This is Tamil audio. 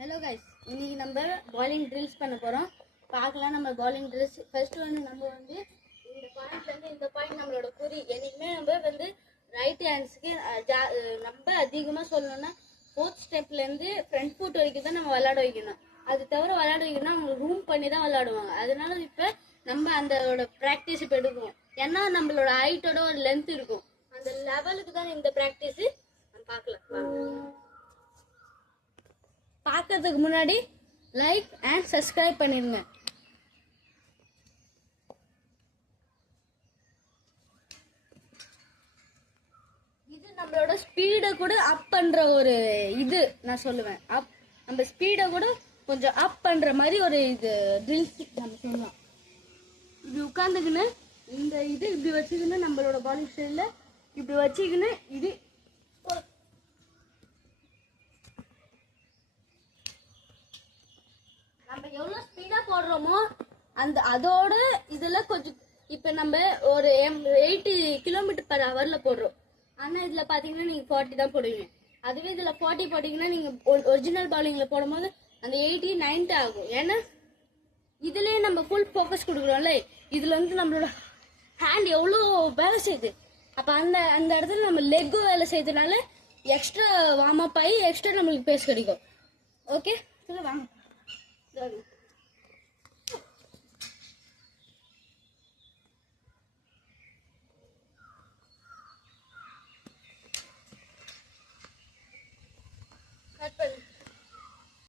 ஹலோ கைஸ், இன்னைக்கு நம்ம பாலிங் ட்ரில்ஸ் பண்ண போகிறோம். பார்க்கலாம் நம்ம பாலிங் ட்ரில்ஸ். ஃபர்ஸ்ட் நம்ம வந்து இந்த பாயிண்ட்லேருந்து இந்த பாயிண்ட் நம்மளோட குறி. என்றைக்குமே நம்ம வந்து ரைட் ஹேண்ட்ஸுக்கு நம்ம அதிகமாக சொல்லணும்னா ஃபோர்த் ஸ்டெப்லேருந்து ஃப்ரண்ட் ஃபுட் வரைக்கும் தான் நம்ம விளையாட வைக்கணும். அது தவிர விளையாட வைக்கணும்னா அவங்க ரூம் பண்ணி தான் விளையாடுவாங்க. அதனால இப்போ நம்ம அதோட ப்ராக்டிஸ் இப்போ எடுக்கணும். ஏன்னா நம்மளோட ஹைட்டோட ஒரு லென்த் இருக்கும். அந்த லெவலுக்கு தான் இந்த ப்ராக்டிஸு நம்ம பார்க்கலாம். பார்க்கறதுக்கு முன்னாடி லைக் அண்ட் சப்ஸ்கிரைப் பண்ணிடுங்க. இது நம்மளோட ஸ்பீடை கூட அப் பண்ற ஒரு இது நான் சொல்லுவேன். நம்ம ஸ்பீடை கூட கொஞ்சம் அப் பண்ற மாதிரி ஒரு இது ட்ரில்ஸ் நம்ம சொல்லலாம். இப்படி உட்காந்துக்கின்னு இந்த இது இப்படி வச்சுக்கின்னு நம்மளோட பாலிங் ஸ்டைலில் இப்படி வச்சுக்கின்னு இது நம்ம எவ்வளோ ஸ்பீடாக போடுறோமோ அதோட இதில் கொஞ்சம் இப்போ நம்ம ஒரு 80 km/h போடுறோம். ஆனால் இதில் பார்த்தீங்கன்னா நீங்கள் 40 தான் போடுவீங்க. அதுவே இதில் 40 போட்டிங்கன்னா நீங்கள் ஒரிஜினல் பாலிங்கில் போடும்போது அந்த 80, 90 ஆகும். ஏன்னா இதுலேயே நம்ம ஃபுல் ஃபோக்கஸ் கொடுக்குறோம்ல. இதில் வந்து நம்மளோட ஹேண்ட் எவ்வளோ வேலை செய்யுது. அப்போ அந்த இடத்துல நம்ம லெக்கும் வேலை செய்யறதுனால எக்ஸ்ட்ரா வார்ம் அப் ஆகி எக்ஸ்ட்ரா நம்மளுக்கு பேஸ் கிடைக்கும். ஓகே, சொல்ல வாங்க.